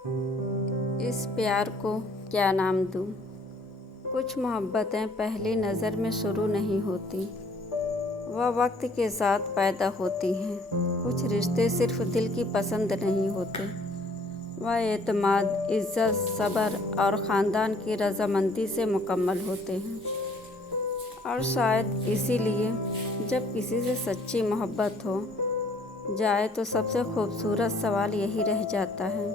इस प्यार को क्या नाम दूँ? कुछ मोहब्बतें पहली नज़र में शुरू नहीं होती, वह वक्त के साथ पैदा होती हैं। कुछ रिश्ते सिर्फ दिल की पसंद नहीं होते, वह एतमाद, इज़्ज़त, सब्र और ख़ानदान की रज़ामंदी से मुकम्मल होते हैं। और शायद इसीलिए जब किसी से सच्ची मोहब्बत हो जाए तो सबसे खूबसूरत सवाल यही रह जाता है,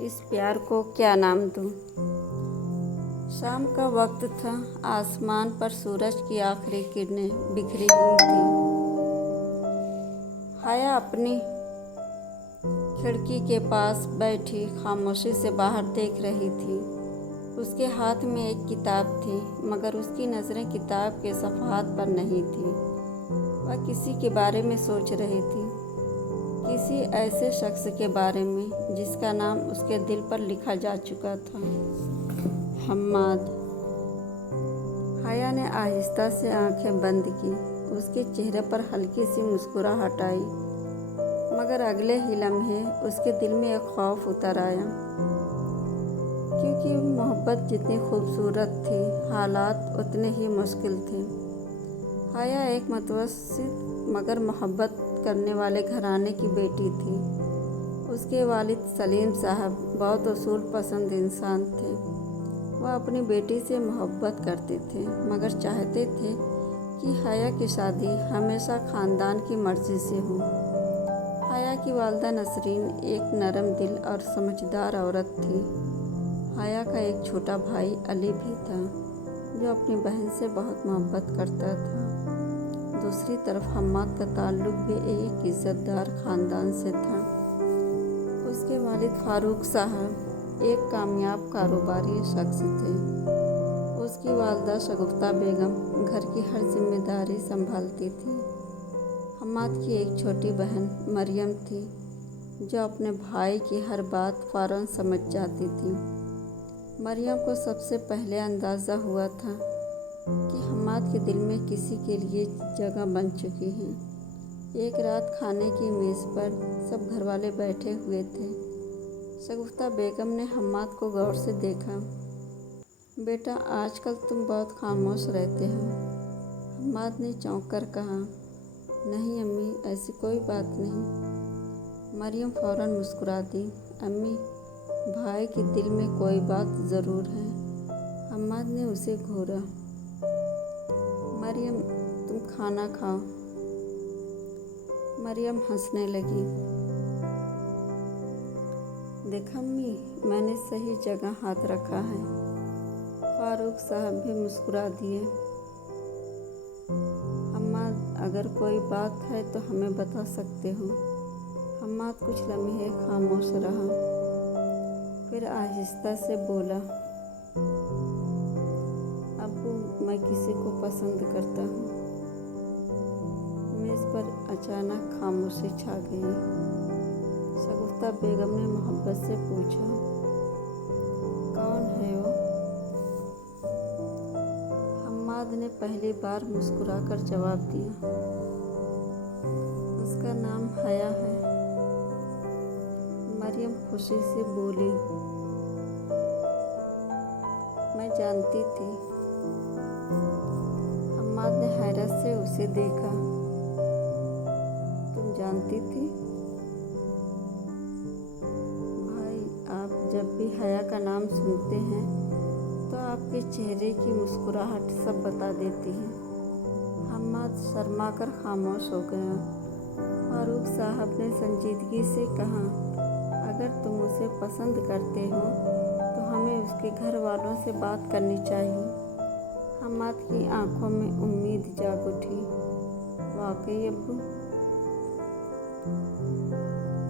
इस प्यार को क्या नाम दूँ? शाम का वक्त था, आसमान पर सूरज की आखिरी किरणें बिखरी हुई थी। हया अपनी खिड़की के पास बैठी खामोशी से बाहर देख रही थी। उसके हाथ में एक किताब थी, मगर उसकी नज़रें किताब के सफ़हात पर नहीं थी। वह किसी के बारे में सोच रही थी, किसी ऐसे शख्स के बारे में जिसका नाम उसके दिल पर लिखा जा चुका था, हम्माद। हया ने आहिस्ता से आंखें बंद की। उसके चेहरे पर हल्की सी मुस्कुराहट आई, मगर अगले ही लम्हे उसके दिल में एक खौफ उतर आया, क्योंकि मोहब्बत जितनी खूबसूरत थी, हालात उतने ही मुश्किल थे। हया एक मुतवस्सित मगर मोहब्बत करने वाले घराने की बेटी थी। उसके वालिद सलीम साहब बहुत उसूल पसंद इंसान थे। वह अपनी बेटी से मोहब्बत करते थे, मगर चाहते थे कि हया की शादी हमेशा ख़ानदान की मर्ज़ी से हो। हया की वालिदा नसरीन एक नरम दिल और समझदार औरत थी। हया का एक छोटा भाई अली भी था, जो अपनी बहन से बहुत मोहब्बत करता था। दूसरी तरफ हम्माद का ताल्लुक़ भी एक इज़्ज़तदार ख़ानदान से था। उसके वालिद फ़ारूक साहब एक कामयाब कारोबारी शख्स थे। उसकी वालिदा शगुफ्ता बेगम घर की हर जिम्मेदारी संभालती थी। हम्माद की एक छोटी बहन मरियम थी, जो अपने भाई की हर बात फ़ौरन समझ जाती थी। मरियम को सबसे पहले अंदाज़ा हुआ था कि हम्माद के दिल में किसी के लिए जगह बन चुकी है। एक रात खाने की मेज़ पर सब घरवाले बैठे हुए थे। शगुफ्ता बेगम ने हम्माद को गौर से देखा। बेटा, आजकल तुम बहुत खामोश रहते हो। हम्माद ने चौंक कर कहा, नहीं अम्मी, ऐसी कोई बात नहीं। मरियम फ़ौरन मुस्कुरा दी, अम्मी, भाई के दिल में कोई बात ज़रूर है। हम्माद ने उसे घूरा। मरियम, तुम खाना खाओ। मरियम हंसने लगी। देखा अम्मी, मैंने सही जगह हाथ रखा है। फ़ारूक साहब भी मुस्कुरा दिए। हम्माद, अगर कोई बात है तो हमें बता सकते हो। हम्माद कुछ लम्हे खामोश रहा, फिर आहिस्ता से बोला, अब्बू, मैं किसी को पसंद करता हूँ। मेज़ पर अचानक खामोशी छा गई। शगुफ्ता बेगम ने मोहब्बत से पूछा, कौन है वो? हम्माद ने पहली बार मुस्कुराकर जवाब दिया, उसका नाम हया है। मरियम खुशी से बोली, मैं जानती थी। हम्माद ने हैरत से उसे देखा, तुम जानती थी? भाई, आप जब भी हया का नाम सुनते हैं तो आपके चेहरे की मुस्कुराहट सब बता देती है। हम्माद शर्मा कर खामोश हो गया। फ़ारूक साहब ने संजीदगी से कहा, अगर तुम उसे पसंद करते हो तो हमें उसके घर वालों से बात करनी चाहिए। हम्माद की आंखों में उम्मीद जाग उठी। वाकई अब्बू?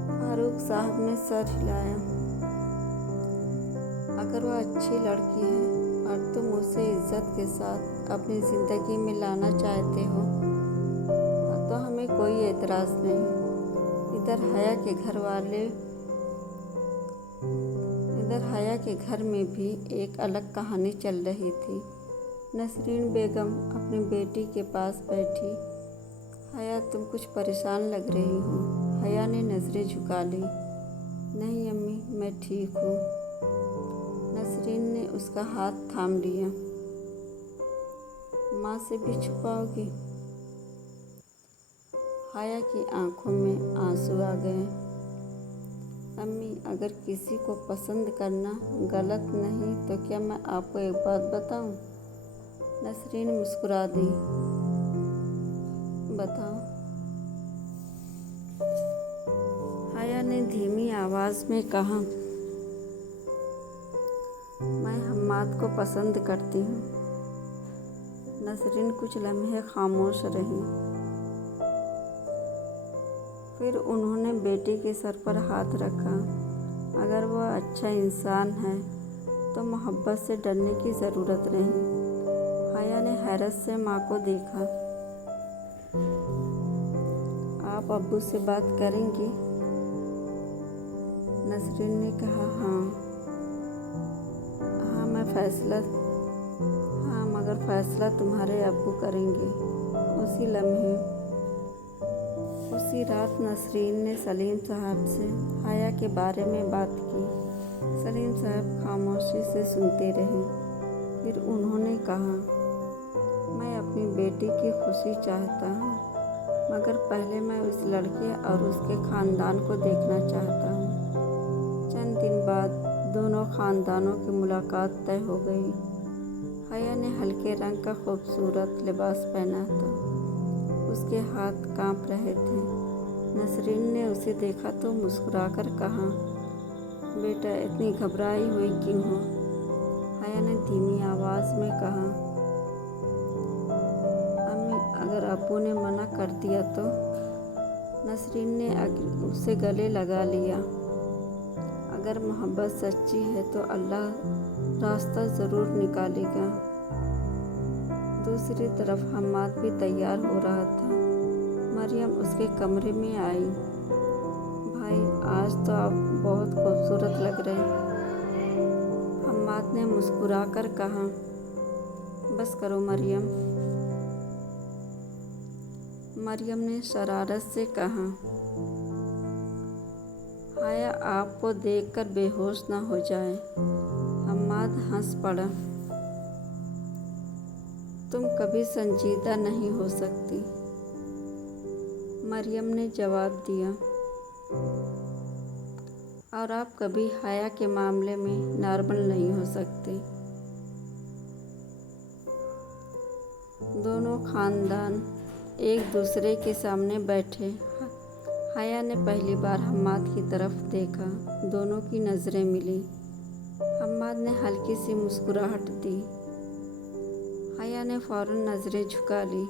फ़ारूक साहब ने सर हिलाया। अगर वह अच्छी लड़की है और तुम उसे इज़्ज़त के साथ अपनी ज़िंदगी में लाना चाहते हो तो हमें कोई एतराज़ नहीं। इधर हया के घर में भी एक अलग कहानी चल रही थी। नसरीन बेगम अपनी बेटी के पास बैठी। हया, तुम कुछ परेशान लग रही हो। हया ने नज़रें झुका ली। नहीं अम्मी, मैं ठीक हूँ। नसरीन ने उसका हाथ थाम लिया। माँ से भी छुपाओगी? हाया की आंखों में आंसू आ गए। अम्मी, अगर किसी को पसंद करना गलत नहीं तो क्या मैं आपको एक बात बताऊं? नसरीन मुस्कुरा दी। बताओ। हाया ने धीमी आवाज़ में कहा, मैं हम्माद को पसंद करती हूँ। नसरीन कुछ लम्हे खामोश रही। फिर उन्होंने बेटी के सर पर हाथ रखा। अगर वह अच्छा इंसान है तो मोहब्बत से डरने की ज़रूरत नहीं। हाया ने हैरत से माँ को देखा। आप अब्बू से बात करेंगी? नसरीन ने कहा, हाँ मगर फैसला तुम्हारे अब्बू करेंगे। उसी रात नसरीन ने सलीम साहब से हाया के बारे में बात की। सलीम साहब खामोशी से सुनते रहे। फिर उन्होंने कहा, मैं अपनी बेटी की खुशी चाहता हूँ, मगर पहले मैं उस लड़के और उसके ख़ानदान को देखना चाहता हूँ। चंद दिन बाद दोनों ख़ानदानों की मुलाकात तय हो गई। हाया ने हल्के रंग का खूबसूरत लिबास पहना था। उसके हाथ कांप रहे थे। नसरीन ने उसे देखा तो मुस्कुराकर कहा, बेटा इतनी घबराई हुई क्यों हो? हाया ने धीमी आवाज़ में कहा, अम्मी, अगर अब्बू ने मना कर दिया तो? नसरीन ने उसे गले लगा लिया। अगर मोहब्बत सच्ची है तो अल्लाह रास्ता ज़रूर निकालेगा। दूसरी तरफ हम्माद भी तैयार हो रहा था। मरियम उसके कमरे में आई। भाई, आज तो आप बहुत खूबसूरत लग रहे। हम्माद ने मुस्कुराकर कहा, बस करो मरियम। मरियम ने शरारत से कहा, हाया आपको देखकर बेहोश न हो जाए। हम्माद हंस पड़ा। तुम कभी संजीदा नहीं हो सकती, मरियम ने जवाब दिया, और आप कभी हाया के मामले में नॉर्मल नहीं हो सकते। दोनों खानदान एक दूसरे के सामने बैठे। हाया ने पहली बार हम्माद की तरफ देखा। दोनों की नज़रें मिली। हम्माद ने हल्की सी मुस्कुराहट दी। हाया ने फ़ौरन नज़रें झुका ली।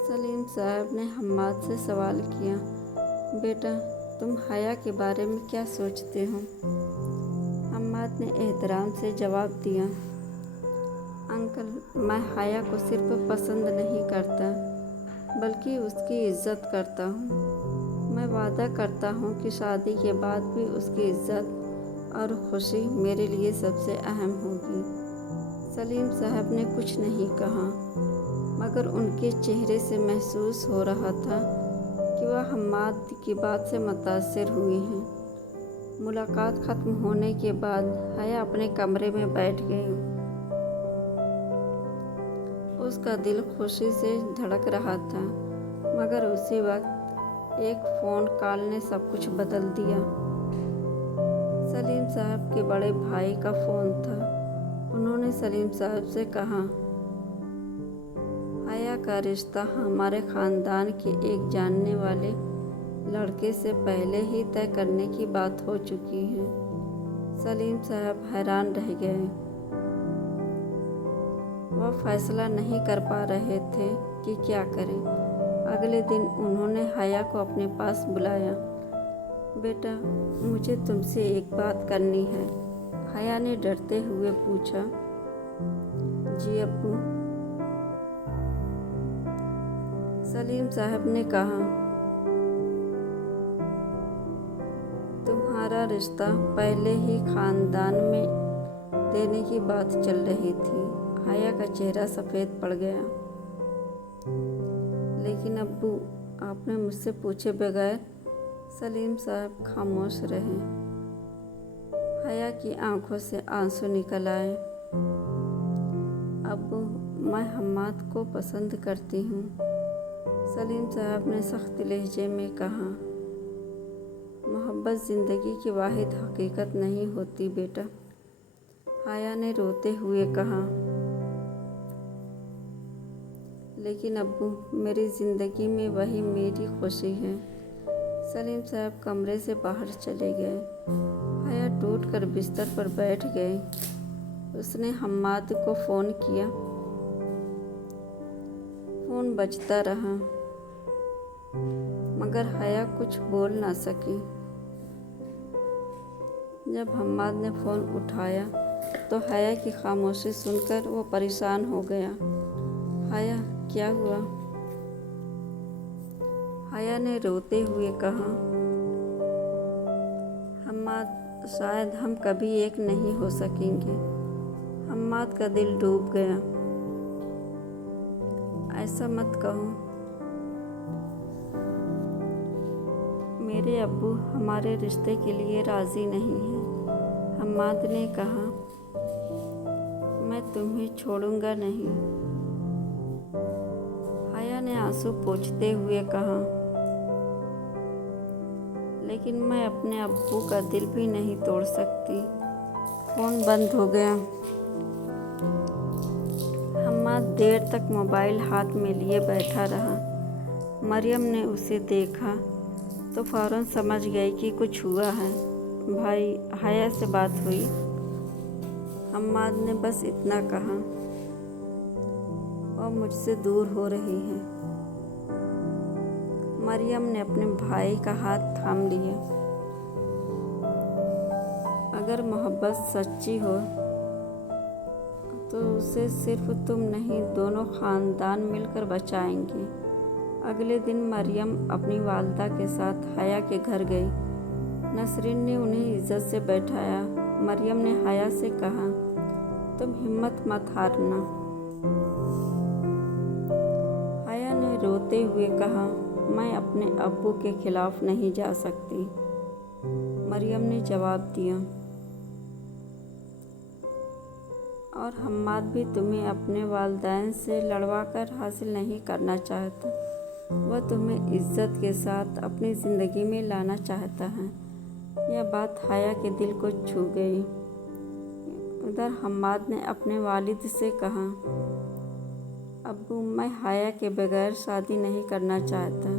सलीम साहब ने हम्माद से सवाल किया, बेटा तुम हाया के बारे में क्या सोचते हो? हम्माद ने एहतराम से जवाब दिया, अंकल, मैं हाया को सिर्फ पसंद नहीं करता बल्कि उसकी इज़्ज़त करता हूँ। मैं वादा करता हूँ कि शादी के बाद भी उसकी इज़्ज़त और खुशी मेरे लिए सबसे अहम होगी। सलीम साहब ने कुछ नहीं कहा, मगर उनके चेहरे से महसूस हो रहा था कि वह हम्माद की बात से मुतासिर हुए हैं। मुलाकात ख़त्म होने के बाद हाया अपने कमरे में बैठ गई। उसका दिल खुशी से धड़क रहा था, मगर उसी वक्त एक फ़ोन कॉल ने सब कुछ बदल दिया। सलीम साहब के बड़े भाई का फ़ोन था। उन्होंने सलीम साहब से कहा, हाया का रिश्ता हमारे ख़ानदान के एक जानने वाले लड़के से पहले ही तय करने की बात हो चुकी है। सलीम साहब हैरान रह गए। वह फैसला नहीं कर पा रहे थे कि क्या करें। अगले दिन उन्होंने हाया को अपने पास बुलाया। बेटा, मुझे तुमसे एक बात करनी है। हाया ने डरते हुए पूछा। जी अब्बू। सलीम साहब ने कहा, तुम्हारा रिश्ता पहले ही ख़ानदान में देने की बात चल रही थी। हाया का चेहरा सफ़ेद पड़ गया। लेकिन अब्बू, आपने मुझसे पूछे बगैर सलीम साहब खामोश रहे। हया की आंखों से आंसू निकल आए। अब्बू, मैं हम्माद को पसंद करती हूँ, सलीम साहब ने सख्त लहजे में कहा। मोहब्बत ज़िंदगी की वाहिद हकीकत नहीं होती बेटा, हया ने रोते हुए कहा। लेकिन अब्बू, मेरी ज़िंदगी में वही मेरी खुशी है। सलीम साहब कमरे से बाहर चले गए। हया टूटकर बिस्तर पर बैठ गई। उसने हम्माद को फ़ोन किया। फ़ोन बजता रहा मगर हया कुछ बोल ना सकी। जब हम्माद ने फ़ोन उठाया तो हया की खामोशी सुनकर वो परेशान हो गया। हया, क्या हुआ? हया ने रोते हुए कहा। हम्माद, शायद हम कभी एक नहीं हो सकेंगे। हम्माद का दिल डूब गया। ऐसा मत कहो। मेरे अब्बू हमारे रिश्ते के लिए राज़ी नहीं हैं, हम्माद ने कहा। मैं तुम्हें छोड़ूंगा नहीं, हया ने आंसू पोंछते हुए कहा। लेकिन मैं अपने अब्बू का दिल भी नहीं तोड़ सकती। फ़ोन बंद हो गया। हम्माद देर तक मोबाइल हाथ में लिए बैठा रहा। मरियम ने उसे देखा तो फ़ौरन समझ गई कि कुछ हुआ है। भाई, हया से बात हुई? हम्माद ने बस इतना कहा। वो मुझसे दूर हो रही है। मरियम ने अपने भाई का हाथ थाम लिया। अगर मोहब्बत सच्ची हो तो उसे सिर्फ तुम नहीं, दोनों ख़ानदान मिलकर बचाएंगे। अगले दिन मरियम अपनी वालदा के साथ हया के घर गई। नसरीन ने उन्हें इज्जत से बैठाया। मरियम ने हया से कहा, तुम हिम्मत मत हारना। हया ने रोते हुए कहा, मैं अपने अब्बू के खिलाफ नहीं जा सकती। मरियम ने जवाब दिया, और हम्माद भी तुम्हें अपने वालिदैन से लड़वा कर हासिल नहीं करना चाहता। वह तुम्हें इज्जत के साथ अपनी ज़िंदगी में लाना चाहता है। यह बात हया के दिल को छू गई। उधर हम्माद ने अपने वालिद से कहा, अब्बू, मैं हया के बगैर शादी नहीं करना चाहता।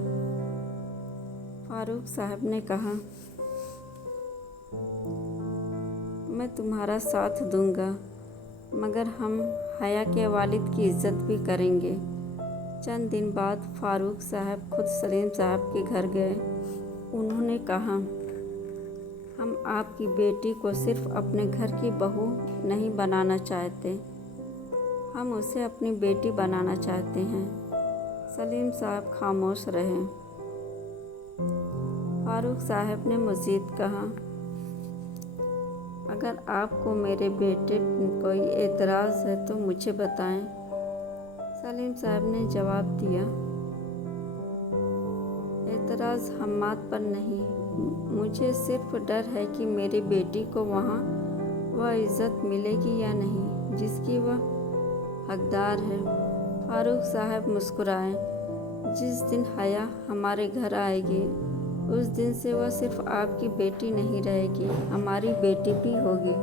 फारूक साहब ने कहा, मैं तुम्हारा साथ दूंगा, मगर हम हया के वालिद की इज्जत भी करेंगे। चंद दिन बाद फारूक साहब खुद सलीम साहब के घर गए। उन्होंने कहा, हम आपकी बेटी को सिर्फ अपने घर की बहू नहीं बनाना चाहते, हम उसे अपनी बेटी बनाना चाहते हैं। सलीम साहब खामोश रहे। फारूक साहब ने मज़ीद कहा, अगर आपको मेरे बेटे पर कोई एतराज़ है तो मुझे बताएं। सलीम साहब ने जवाब दिया, एतराज़ हम्माद पर नहीं, मुझे सिर्फ डर है कि मेरी बेटी को वहाँ वह इज़्ज़त मिलेगी या नहीं जिसकी वह हकदार है। फारूक साहब मुस्कुराए। जिस दिन हया हमारे घर आएगी उस दिन से वह सिर्फ आपकी बेटी नहीं रहेगी, हमारी बेटी भी होगी।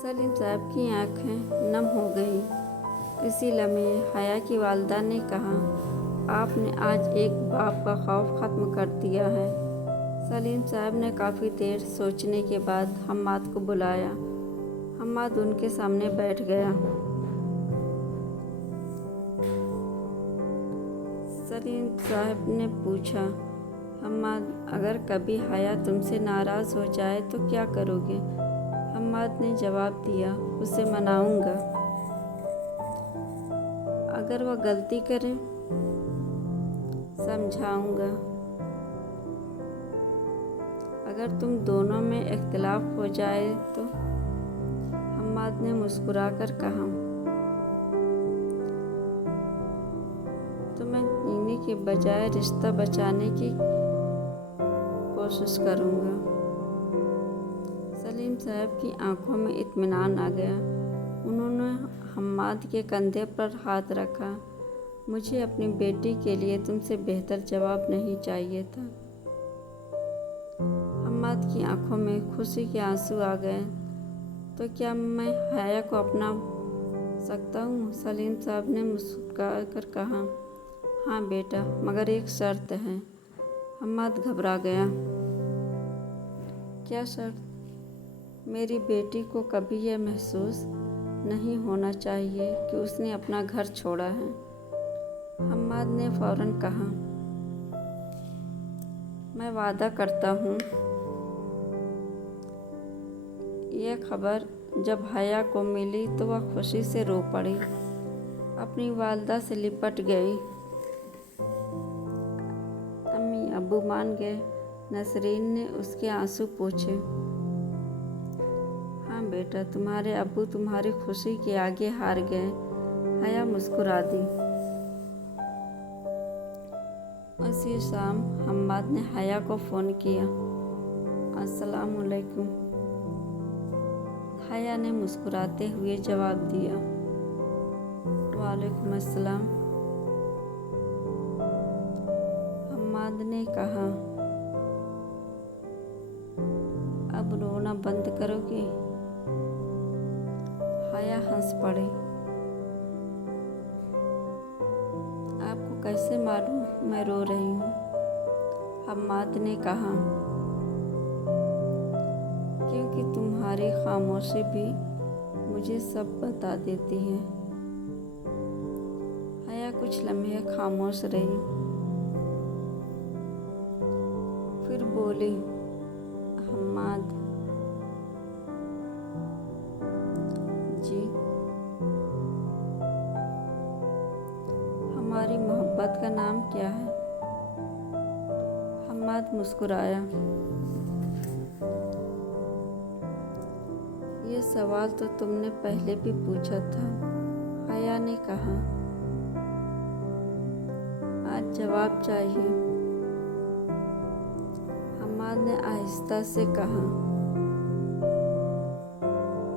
सलीम साहब की आंखें नम हो गई। इसी लम्हे हया की वालिदा ने कहा, आपने आज एक बाप का खौफ ख़त्म कर दिया है। सलीम साहब ने काफ़ी देर सोचने के बाद हम्माद को बुलाया। हम्माद उनके सामने बैठ गया। सलीम साहब ने पूछा, हम्माद, अगर कभी हया तुमसे नाराज़ हो जाए तो क्या करोगे? हम्माद ने जवाब दिया, उसे मनाऊंगा। अगर वह गलती करे? समझाऊंगा। अगर तुम दोनों में इख्तिलाफ हो जाए तो? हम्माद ने मुस्कुराकर कहा, तो मैं के बजाय रिश्ता बचाने की कोशिश करूँगा। सलीम साहब की आंखों में इत्मीनान आ गया। उन्होंने हम्माद के कंधे पर हाथ रखा। मुझे अपनी बेटी के लिए तुमसे बेहतर जवाब नहीं चाहिए था। हम्माद की आंखों में खुशी के आंसू आ गए। तो क्या मैं हया को अपना सकता हूँ? सलीम साहब ने मुस्कुरा कर कहा। हाँ बेटा, मगर एक शर्त है। हम्माद घबरा गया। क्या शर्त? मेरी बेटी को कभी यह महसूस नहीं होना चाहिए कि उसने अपना घर छोड़ा है। हम्माद ने फौरन कहा। मैं वादा करता हूँ। यह खबर जब हया को मिली तो वह खुशी से रो पड़ी, अपनी वालदा से लिपट गई। अम्मी अब्बू मान गए? नसरीन ने उसके आंसू पोंछे। हाँ बेटा, तुम्हारे अब्बू तुम्हारी खुशी के आगे हार गए। हया मुस्कुरा दी। उसी शाम हम्माद ने हया को फ़ोन किया। अस्सलाम वालेकुम। हया ने मुस्कुराते हुए जवाब दिया। वालेकुम अस्सलाम। हम्माद ने कहा, अब रोना बंद करोगे? हया हंस पड़ी। आपको कैसे मालूम मैं रो रही हूँ? हम्माद ने कहा। क्योंकि तुम्हारी खामोशी भी मुझे सब बता देती है। हया कुछ लम्हे खामोश रही, फिर बोली, हम्माद जी, हमारी मोहब्बत का नाम क्या है? हम्माद मुस्कुराया। ये सवाल तो तुमने पहले भी पूछा था, हया ने कहा। आज जवाब चाहिए, हम्माद ने आहिस्ता से कहा।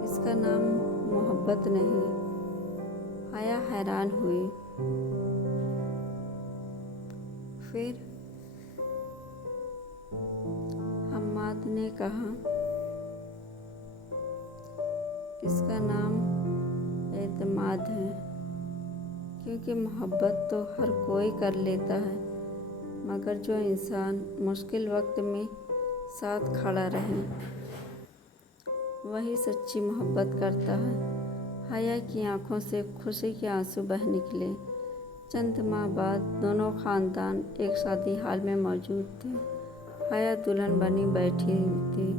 इसका नाम मोहब्बत नहीं। हया हैरान हुई। फिर हम्माद ने कहा, इसका नाम एतमाद है। क्योंकि मोहब्बत तो हर कोई कर लेता है, मगर जो इंसान मुश्किल वक्त में साथ खड़ा रहे वही सच्ची मोहब्बत करता है। हया की आंखों से खुशी के आंसू बह निकले। चंद माह बाद दोनों ख़ानदान एक शादी हाल में मौजूद थे। हया दुल्हन बनी बैठी थी।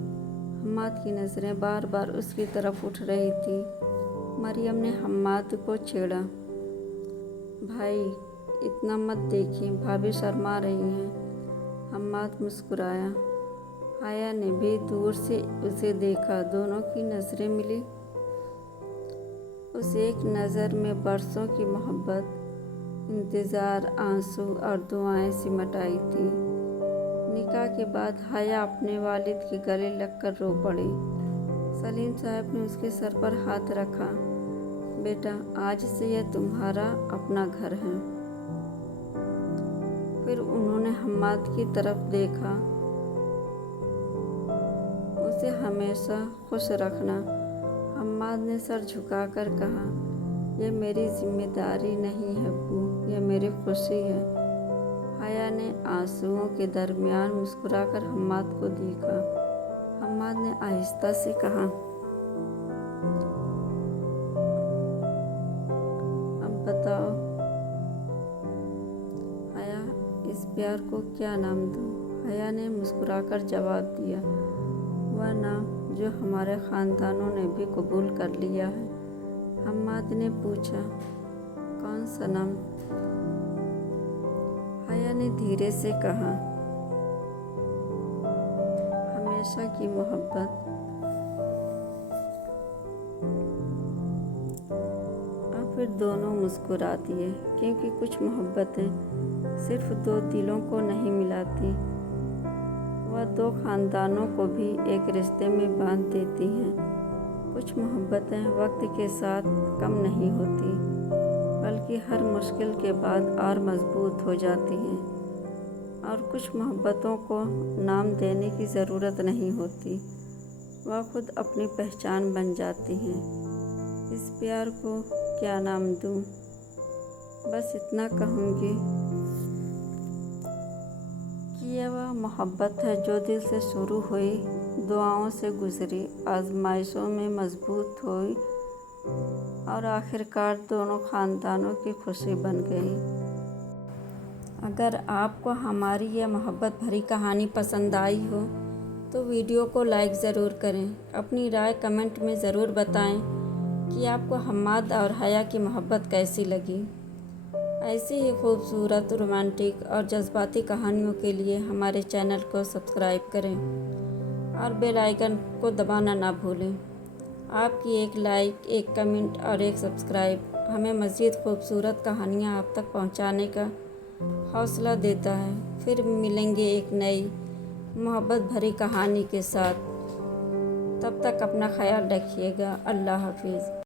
हम्माद की नज़रें बार बार उसकी तरफ उठ रही थी। मरियम ने हम्माद को छेड़ा। भाई, इतना मत देखिए, भाभी शर्मा रही हैं। हम्माद मुस्कुराया। हया ने भी दूर से उसे देखा। दोनों की नज़रें मिली। उस एक नज़र में बरसों की मोहब्बत, इंतज़ार, आंसू और दुआएं सिमट आई थी। निकाह के बाद हया अपने वालिद के गले लगकर रो पड़ी। सलीम साहब ने उसके सर पर हाथ रखा। बेटा, आज से यह तुम्हारा अपना घर है। फिर उन्होंने हम्माद की तरफ देखा। उसे हमेशा खुश रखना। हम्माद ने सर झुकाकर कहा, यह मेरी जिम्मेदारी नहीं है अब्बू, यह मेरी खुशी है। हया ने आंसुओं के दरमियान मुस्कुराकर हम्माद को देखा। हम्माद ने आहिस्ता से कहा, अब बताओ हया, इस प्यार को क्या नाम दूँ? हया ने मुस्कुराकर जवाब दिया, वह नाम जो हमारे ख़ानदानों ने भी कबूल कर लिया है। हम्माद ने पूछा, कौन सा नाम? हया ने धीरे से कहा, हमेशा की मोहब्बत। और फिर दोनों मुस्कुरा दिए, क्योंकि कुछ मोहब्बतें सिर्फ दो दिलों को नहीं मिलाती, वह दो ख़ानदानों को भी एक रिश्ते में बांध देती हैं। कुछ मोहब्बतें वक्त के साथ कम नहीं होती, बल्कि हर मुश्किल के बाद और मजबूत हो जाती हैं। और कुछ मोहब्बतों को नाम देने की ज़रूरत नहीं होती, वह खुद अपनी पहचान बन जाती हैं। इस प्यार को क्या नाम दूँ? बस इतना कहूँगी कि यह वह मोहब्बत है जो दिल से शुरू हुई, दुआओं से गुजरी, आजमाइशों में मजबूत हुई और आखिरकार दोनों ख़ानदानों की खुशी बन गई। अगर आपको हमारी यह मोहब्बत भरी कहानी पसंद आई हो तो वीडियो को लाइक ज़रूर करें। अपनी राय कमेंट में ज़रूर बताएं कि आपको हम्माद और हया की मोहब्बत कैसी लगी। ऐसी ही खूबसूरत, रोमांटिक और जज्बाती कहानियों के लिए हमारे चैनल को सब्सक्राइब करें और बेल आइकन को दबाना ना भूलें। आपकी एक लाइक, एक कमेंट और एक सब्सक्राइब हमें मज़ीद खूबसूरत कहानियाँ आप तक पहुँचाने का हौसला देता है। फिर मिलेंगे एक नई मोहब्बत भरी कहानी के साथ। तब तक अपना ख्याल रखिएगा। अल्लाह हाफिज़।